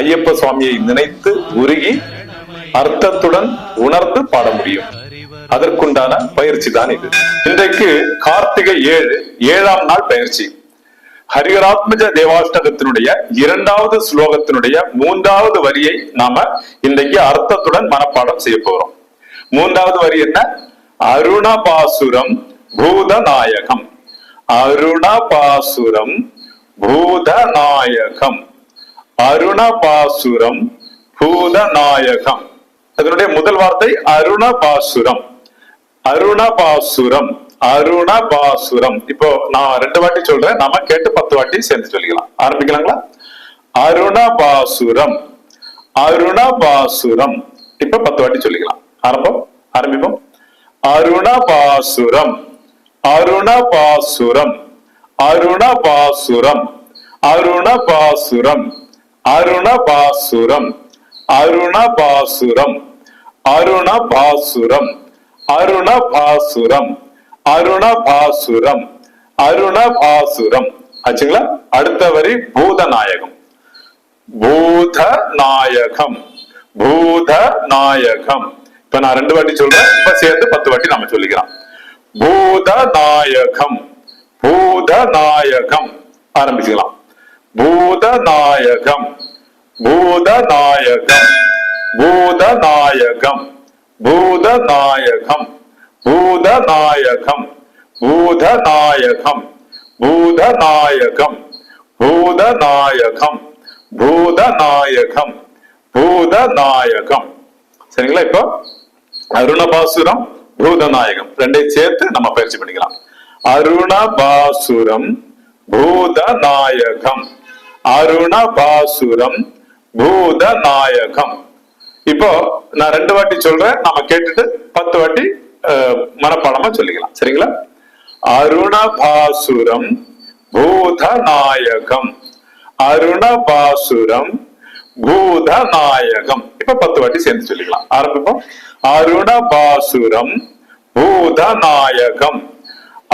ஐயப்ப சுவாமியை நினைத்து உருகி அர்த்தத்துடன் உணர்ந்து பாட முடியும். அதற்குண்டான பயிற்சி தான் இது. இன்றைக்கு கார்த்திகை ஏழு ஏழாம் நாள் பயிற்சி. ஹரிகராத்மஜ தேவாஷ்டகத்தினுடைய இரண்டாவது ஸ்லோகத்தினுடைய மூன்றாவது வரியை நாம இன்றைக்கு அர்த்தத்துடன் மனப்பாடம் செய்ய போறோம். மூன்றாவது வரி என்ன? அருணபாசுரம் பூதநாயகம். அருணபாசுரம் பூதநாயகம். அருணபாசுரம் பூதநாயகம். அதனுடைய முதல் வார்த்தை அருணபாசுரம். அருணபாசுரம் அருணபாசுரம். இப்போ நான் ரெண்டு வாட்டி சொல்றேன் நாம கேட்டு பத்து வாட்டி சேர்ந்து சொல்லிக்கலாம். ஆரம்பிக்கலாங்களா? அருணபாசுரம் அருணபாசுரம். இப்ப பத்து வாட்டி சொல்லிக்கலாம். ஆரம்பம் ஆரம்பிப்போம். அருணபாசுரம் அருணபாசுரம் அருணபாசுரம் அருணபாசுரம். அருணபாசுரம் அருணபாசுரம் அருணபாசுரம் அருணபாசுரம் அருணபாசுரம் அருணபாசுரம். ஆச்சுங்களா? அடுத்த வரி பூதநாயகம். பூதநாயகம் பூதநாயகம். இப்ப நான் ரெண்டு வாட்டி சொல்றேன் இப்ப சேர்ந்து பத்து வாட்டி நாம சொல்லிக்கலாம். பூதநாயகம் பூதநாயகம். ஆரம்பிச்சுக்கலாம். பூதநாயகம் பூதநாயகம் பூதநாயகம் பூதநாயகம் பூதநாயகம் பூதநாயகம் பூதநாயகம் பூதநாயகம் பூதநாயகம் பூதநாயகம் சரிங்களா இப்போ அருணபாசுரம் பூதநாயகம் ரெண்டையும் சேர்த்து நம்ம பயிற்சி பண்ணிக்கலாம் அருணபாசுரம் பூதநாயகம் அருணபாசுரம் பூதநாயகம். இப்போ நான் ரெண்டு வாட்டி சொல்றேன் நம்ம கேட்டுட்டு பத்து வாட்டி மனப்பாடமா சொல்லிக்கலாம். சரிங்களா? அருணபாசுரம் பூதநாயகம். அருணபாசுரம் பூதநாயகம். இப்ப பத்து வாட்டி சேர்ந்து சொல்லிக்கலாம். ஆரம்பிப்போம். அருணபாசுரம் பூதநாயகம்.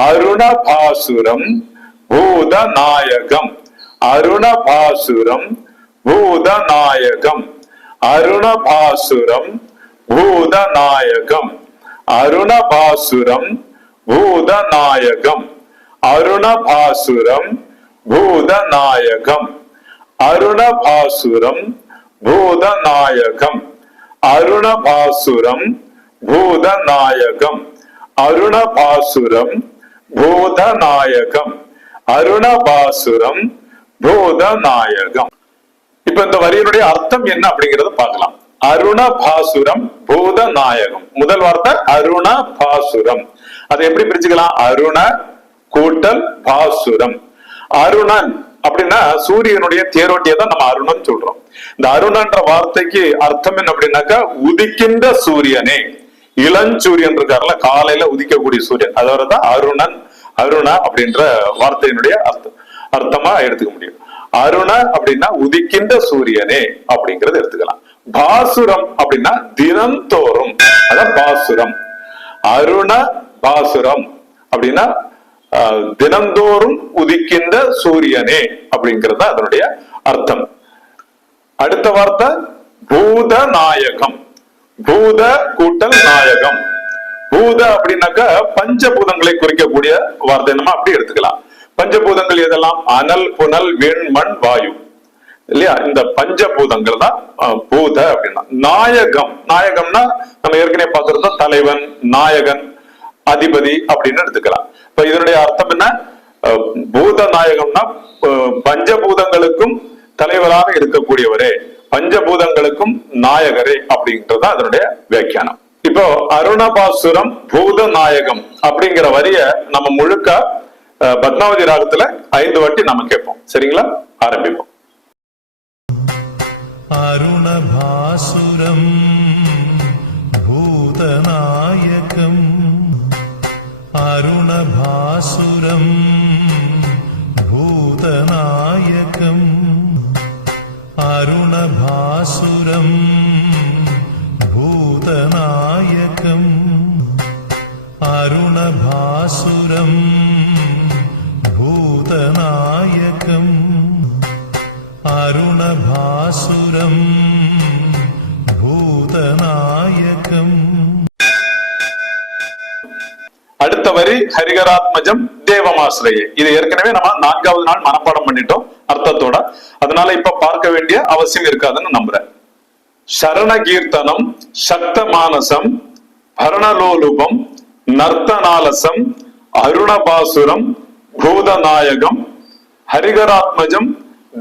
அருணபாசுரம் பூதநாயகம். அருணபாசுரம் பூதநாயகம். அருணபாசுரம் பூதநாயகம். அருணபாசுரம் பூதநாயகம். அருணபாசுரம் பூதநாயகம். அருணபாசுரம் பூதநாயகம். அருணபாசுரம் பூதநாயகம். அருணபாசுரம் பூதநாயகம். அருணபாசுரம் பூதநாயகம் இப்ப இந்த வரியினுடைய அர்த்தம் என்ன அப்படிங்கறத பார்க்கலாம். அருணபாசுரம் பூதநாயகம். முதல் வார்த்தை அருணபாசுரம். அதை எப்படி பிரிச்சுக்கலாம்? அருண கூட்டல் பாசுரம். அருணன் அப்படின்னா சூரியனுடைய தேரோட்டியை தான் நம்ம அருணன் சொல்றோம். இந்த அருணன்ற வார்த்தைக்கு அர்த்தம் என்ன அப்படின்னாக்கா உதிக்கின்ற சூரியனே. இளஞ்சூரியன் இருக்காருல்ல காலையில உதிக்கக்கூடிய சூரியன். அதோட தான் அருணன் அருண அப்படின்ற வார்த்தையினுடைய அர்த்தம். அர்த்தமா எடுத்துக்க முடியும். அருண அப்படின்னா உதிக்கின்ற சூரியனே அப்படிங்கறது எடுத்துக்கலாம். பாசுரம் அப்படின்னா தினந்தோறும். அதான் பாசுரம். அருண பாசுரம் அப்படின்னா தினந்தோறும் உதிக்கின்ற சூரியனே அப்படிங்கிறது அதனுடைய அர்த்தம். அடுத்த வார்த்தை பூத நாயகம். பூத கூட்டல் நாயகம். பூத அப்படின்னாக்க பஞ்சபூதங்களை குறிக்கக்கூடிய வார்த்தை. நம்ம அப்படி எடுத்துக்கலாம். பஞ்சபூதங்கள் எதெல்லாம்? அனல் புனல் விண் மண் வாயு. இல்லையா? இந்த பஞ்சபூதங்கள் தான் பூத அப்படின்னா. நாயகம். நாயகம்னா நம்ம ஏற்கனவே பார்த்திருந்தோம் தலைவன் நாயகன் அதிபதி அப்படின்னு எடுத்துக்கலாம். இப்ப இதனுடைய அர்த்தம் என்ன? பூத நாயகம்னா பஞ்சபூதங்களுக்கும் தலைவராக இருக்கக்கூடியவரே. பஞ்சபூதங்களுக்கும் நாயகரே அப்படின்றது அதனுடைய வியாக்கியானம். இப்போ அருணபாசுரம் பூத நாயகம் அப்படிங்கிற வரிய நம்ம முழுக்க பத்மாவதி ராகத்துல ஐந்து வாட்டி நம்ம கேட்போம். சரிங்களா? ஆரம்பிப்போம். அருணபாசுரம் பூதநாயகம் அருணபாசுரம் ஹரிகராத்மஜம் தேவமாசிரியே. இது ஏற்கனவே நம்ம நான்காவது நாள் மனப்பாடம் பண்ணிட்டோம் அர்த்தத்தோட. அதனால இப்ப பார்க்க வேண்டிய அவசியம் இருக்காதுன்னு நம்புறேன். சரண கீர்த்தனம் சக்த மானசம் பரணலோலுபம் நர்த்தனாலசம் அருணபாசுரம் பூதநாயகம் ஹரிகராத்மஜம்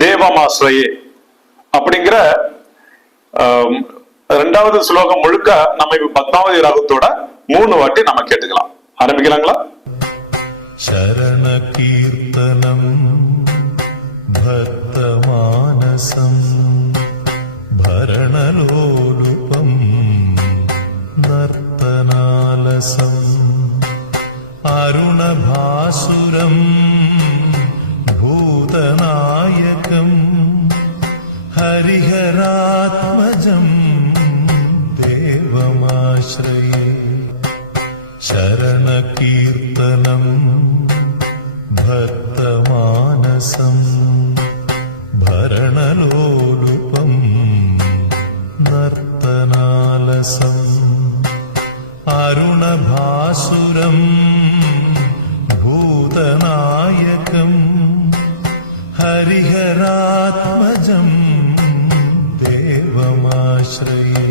தேவமாசிரியே. அப்படிங்கிற ரெண்டாவது ஸ்லோகம் முழுக்க நம்ம இப்ப பத்மாவதி ராகத்தோட மூணு வாட்டி நம்ம கேட்டுக்கலாம். ആരംഭിക്കലാങ്ങളാ ശരണ കീർത്തനം ഭക്തമാനസം ഭരണലോലുപം നർത്തനാലസം അരുണഭാസുരം ആശ്രയേ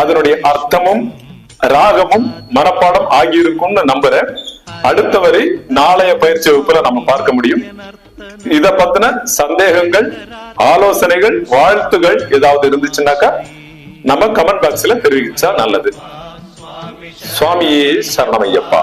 அதனுடைய அர்த்தமும் ராகமும் மனப்பாடம் ஆகியிருக்கும்னு நம்புறேன். அடுத்த வரை நாளைய பயிற்சி வகுப்புல நம்ம பார்க்க முடியும். இத பத்தின சந்தேகங்கள் ஆலோசனைகள் வாழ்த்துகள் ஏதாவது இருந்துச்சுன்னாக்கா நம்ம கமெண்ட் பாக்ஸ்ல தெரிவிச்சா நல்லது. சுவாமியே சரணமையப்பா.